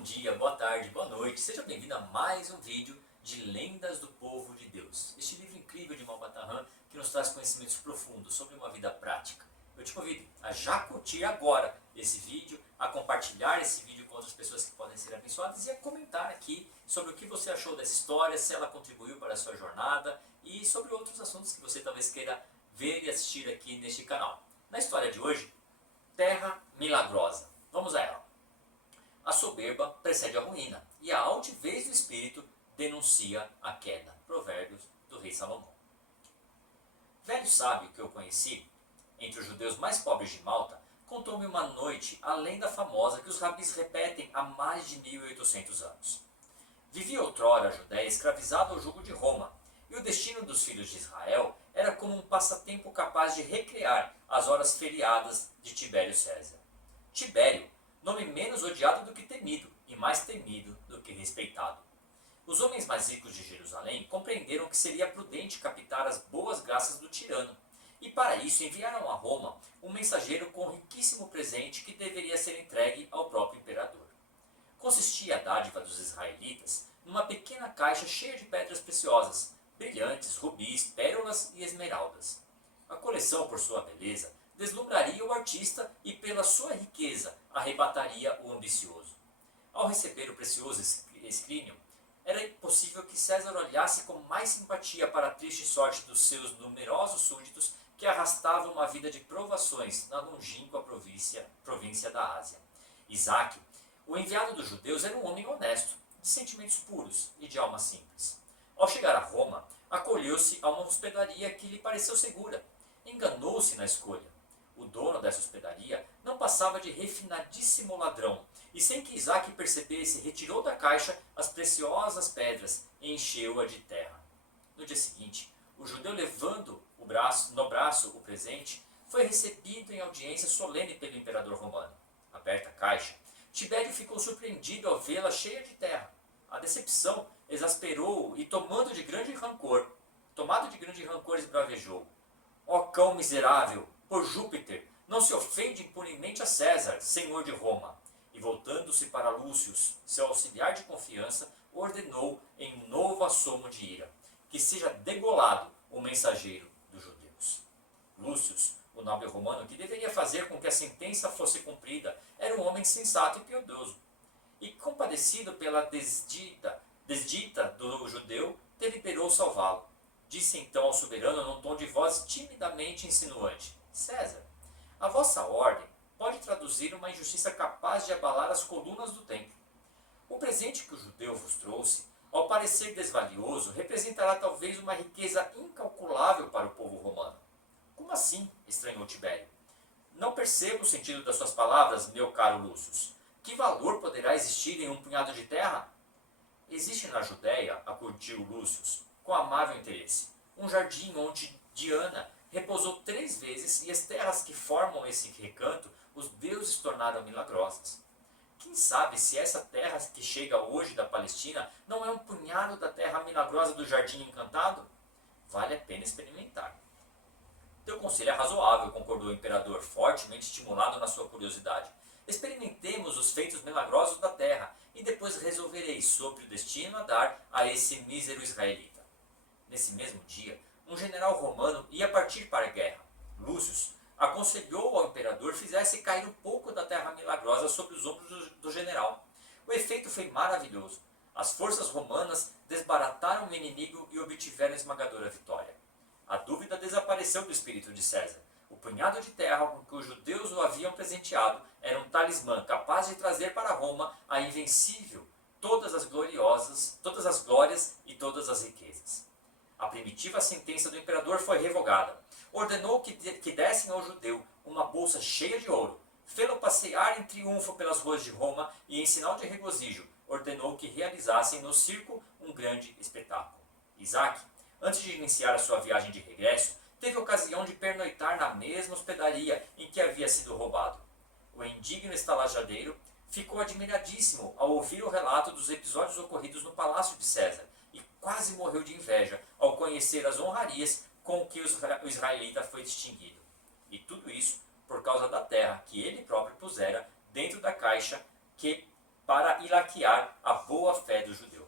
bom dia, boa tarde, boa noite. Seja bem-vindo a mais um vídeo de Lendas do Povo de Deus. Este livro incrível de Malbata Han que nos traz conhecimentos profundos sobre uma vida prática. Eu te convido a já curtir agora esse vídeo, a compartilhar esse vídeo com outras pessoas que podem ser abençoadas e a comentar aqui sobre o que você achou dessa história, se ela contribuiu para a sua jornada e sobre outros assuntos que você talvez queira ver e assistir aqui neste canal. Na história de hoje, Terra Milagrosa. Vamos a ela. A soberba precede a ruína, e a altivez do espírito denuncia a queda. Provérbios do rei Salomão. Velho sábio que eu conheci, entre os judeus mais pobres de Malta, contou-me uma noite a lenda famosa que os rabis repetem há mais de 1800 anos. Vivia outrora a Judéia escravizada ao jugo de Roma, e o destino dos filhos de Israel era como um passatempo capaz de recrear as horas feriadas de Tibério César. Tibério, nome menos odiado do que temido, e mais temido do que respeitado. Os homens mais ricos de Jerusalém compreenderam que seria prudente captar as boas graças do tirano, e para isso enviaram a Roma um mensageiro com um riquíssimo presente que deveria ser entregue ao próprio imperador. Consistia a dádiva dos israelitas numa pequena caixa cheia de pedras preciosas, brilhantes, rubis, pérolas e esmeraldas. A coleção, por sua beleza, deslumbraria o artista e, pela sua riqueza, arrebataria o ambicioso. Ao receber o precioso escrínio, era impossível que César olhasse com mais simpatia para a triste sorte dos seus numerosos súditos que arrastavam uma vida de provações na longínqua província da Ásia. Isaac, o enviado dos judeus, era um homem honesto, de sentimentos puros e de alma simples. Ao chegar a Roma, acolheu-se a uma hospedaria que lhe pareceu segura. Enganou-se na escolha. O dono dessa hospedaria não passava de refinadíssimo ladrão, e sem que Isaac percebesse, retirou da caixa as preciosas pedras e encheu-a de terra. No dia seguinte, o judeu, levando no braço o presente, foi recebido em audiência solene pelo imperador romano. Aberta a caixa, Tibério ficou surpreendido ao vê-la cheia de terra. A decepção exasperou-o e, tomado de grande rancor, esbravejou: ó cão miserável, por Júpiter, não se ofende impunemente a César, senhor de Roma. E voltando-se para Lúcio, seu auxiliar de confiança, ordenou em novo assomo de ira que seja degolado o mensageiro dos judeus. Lúcio, o nobre romano que deveria fazer com que a sentença fosse cumprida, era um homem sensato e piedoso. E, compadecido pela desdita do judeu, deliberou salvá-lo. Disse então ao soberano num tom de voz timidamente insinuante: César, a vossa ordem pode traduzir uma injustiça capaz de abalar as colunas do templo. O presente que o judeu vos trouxe, ao parecer desvalioso, representará talvez uma riqueza incalculável para o povo romano. Como assim? Estranhou Tibério. Não percebo o sentido das suas palavras, meu caro Lúcio. Que valor poderá existir em um punhado de terra? Existe na Judéia, acudiu Lúcio, com amável interesse, um jardim onde Diana repousou 3 vezes, e as terras que formam esse recanto os deuses tornaram milagrosas. Quem sabe se essa terra que chega hoje da Palestina não é um punhado da terra milagrosa do jardim encantado? Vale a pena experimentar. Teu conselho é razoável, concordou o imperador, fortemente estimulado na sua curiosidade. Experimentemos os feitos milagrosos da terra, e depois resolvereis sobre o destino a dar a esse mísero israelita. Nesse mesmo dia, um general romano ia partir para a guerra. Lúcio aconselhou ao imperador fizesse cair um pouco da terra milagrosa sobre os ombros do general. O efeito foi maravilhoso. As forças romanas desbarataram o inimigo e obtiveram esmagadora vitória. A dúvida desapareceu do espírito de César. O punhado de terra com que os judeus o haviam presenteado era um talismã capaz de trazer para Roma a invencível, todas as glórias e todas as riquezas. A primitiva sentença do imperador foi revogada. Ordenou que dessem ao judeu uma bolsa cheia de ouro. Fê-lo passear em triunfo pelas ruas de Roma e, em sinal de regozijo, ordenou que realizassem no circo um grande espetáculo. Isaac, antes de iniciar a sua viagem de regresso, teve ocasião de pernoitar na mesma hospedaria em que havia sido roubado. O indigno estalajadeiro ficou admiradíssimo ao ouvir o relato dos episódios ocorridos no palácio de César e quase morreu de inveja ao conhecer as honrarias com que o israelita foi distinguido. E tudo isso por causa da terra que ele próprio pusera dentro da caixa que para ilaquiar a boa fé do judeu.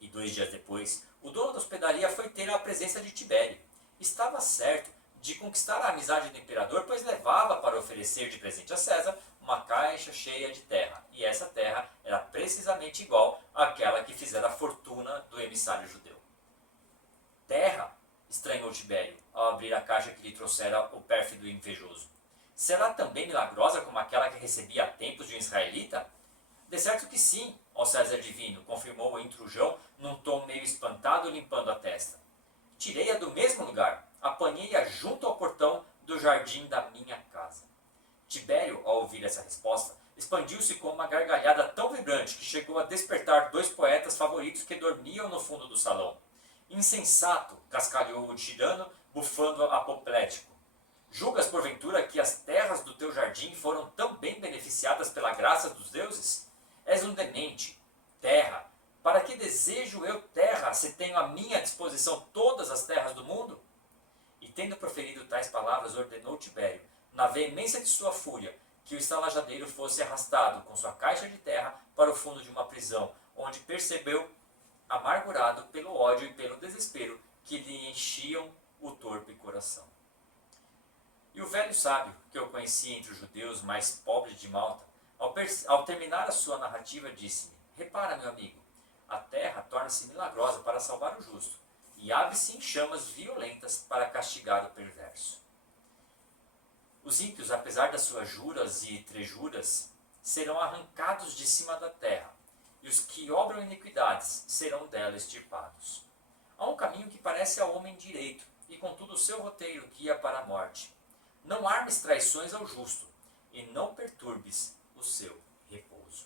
E 2 dias depois, o dono da hospedaria foi ter a presença de Tibério. Estava certo de conquistar a amizade do imperador, pois levava para oferecer de presente a César uma caixa cheia de terra. E essa terra era precisamente igual àquela que fizera a fortuna do emissário judeu. Terra? Estranhou Tibério, ao abrir a caixa que lhe trouxera o pérfido invejoso. Será também milagrosa como aquela que recebia há tempos de um israelita? De certo que sim, ó César divino, confirmou o intrujão num tom meio espantado, limpando a testa. Tirei-a do mesmo lugar, apanhei-a junto ao portão do jardim da minha casa. Tibério, ao ouvir essa resposta, expandiu-se com uma gargalhada tão vibrante que chegou a despertar 2 poetas favoritos que dormiam no fundo do salão. Insensato, cascalhou o tirano, bufando apoplético. Julgas, porventura, que as terras do teu jardim foram tão bem beneficiadas pela graça dos deuses? És um demente. Terra. Para que desejo eu terra, se tenho à minha disposição todas as terras do mundo? E tendo proferido tais palavras, ordenou Tibério, na veemência de sua fúria, que o estalajadeiro fosse arrastado com sua caixa de terra para o fundo de uma prisão, onde percebeu, amargurado pelo ódio e pelo desespero que lhe enchiam o torpe coração. E o velho sábio, que eu conheci entre os judeus mais pobres de Malta, ao terminar a sua narrativa, disse-me: repara, meu amigo, a terra torna-se milagrosa para salvar o justo, e abre-se em chamas violentas para castigar o perverso. Os ímpios, apesar das suas juras e trejuras, serão arrancados de cima da terra, e os que obram iniquidades serão dela extirpados. Há um caminho que parece ao homem direito, e contudo o seu roteiro que ia para a morte. Não armes traições ao justo, e não perturbes o seu repouso.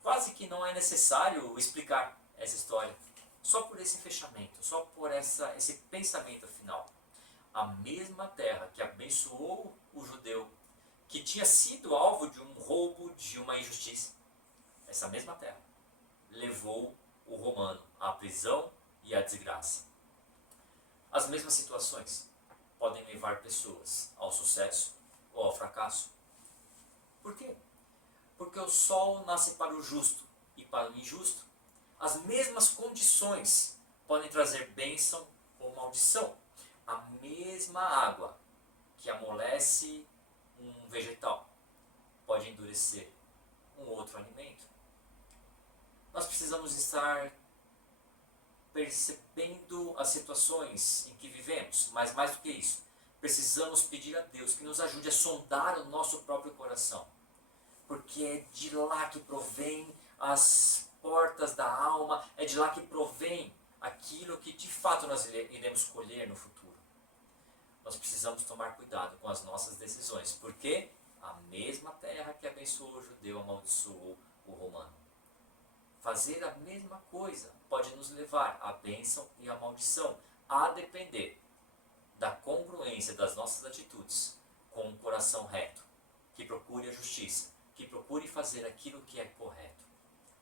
Quase que não é necessário explicar essa história, só por esse fechamento, só por esse pensamento final. A mesma terra que abençoou o judeu, que tinha sido alvo de um roubo, de uma injustiça, essa mesma terra levou o romano à prisão e à desgraça. As mesmas situações podem levar pessoas ao sucesso ou ao fracasso. Por quê? Porque o sol nasce para o justo e para o injusto. As mesmas condições podem trazer bênção ou maldição. A mesma água que amolece um vegetal pode endurecer um outro alimento. Nós precisamos estar percebendo as situações em que vivemos, mas mais do que isso, precisamos pedir a Deus que nos ajude a sondar o nosso próprio coração, porque é de lá que provém as portas da alma, é de lá que provém aquilo que de fato nós iremos colher no futuro. Nós precisamos tomar cuidado com as nossas decisões, porque a mesma terra que abençoou o judeu amaldiçoou o romano. Fazer a mesma coisa pode nos levar à bênção e à maldição, a depender da congruência das nossas atitudes com um coração reto, que procure a justiça, que procure fazer aquilo que é correto.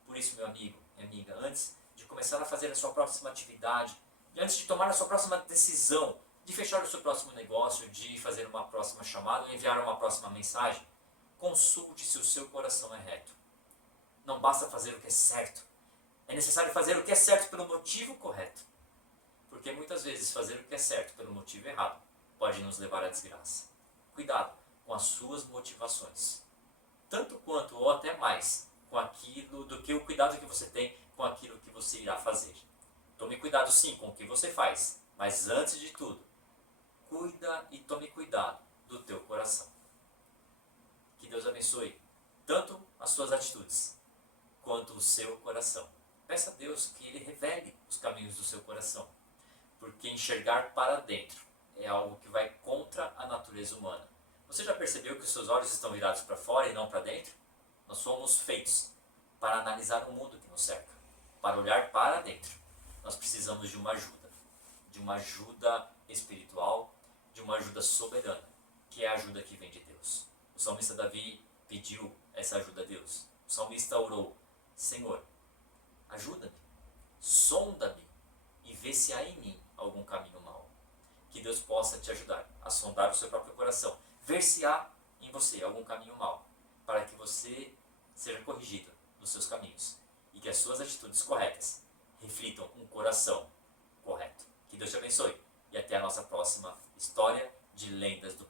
Por isso, meu amigo e amiga, antes de começar a fazer a sua próxima atividade, antes de tomar a sua próxima decisão, de fechar o seu próximo negócio, de fazer uma próxima chamada ou enviar uma próxima mensagem, consulte se o seu coração é reto. Não basta fazer o que é certo. É necessário fazer o que é certo pelo motivo correto. Porque muitas vezes fazer o que é certo pelo motivo errado pode nos levar à desgraça. Cuidado com as suas motivações. Tanto quanto ou até mais com aquilo do que o cuidado que você tem com aquilo que você irá fazer. Tome cuidado sim com o que você faz, mas antes de tudo, cuida e tome cuidado do teu coração. Que Deus abençoe tanto as suas atitudes quanto o seu coração. Peça a Deus que Ele revele os caminhos do seu coração, porque enxergar para dentro é algo que vai contra a natureza humana. Você já percebeu que os seus olhos estão virados para fora e não para dentro? Nós somos feitos para analisar o mundo que nos cerca, para olhar para dentro. Nós precisamos de uma ajuda espiritual, de uma ajuda soberana, que é a ajuda que vem de Deus. O salmista Davi pediu essa ajuda a Deus. O salmista orou: Senhor, ajuda-me, sonda-me e vê se há em mim algum caminho mau. Que Deus possa te ajudar a sondar o seu próprio coração, ver se há em você algum caminho mau, para que você seja corrigido nos seus caminhos e que as suas atitudes corretas reflitam um coração correto. Que Deus te abençoe e até a nossa próxima história de lendas do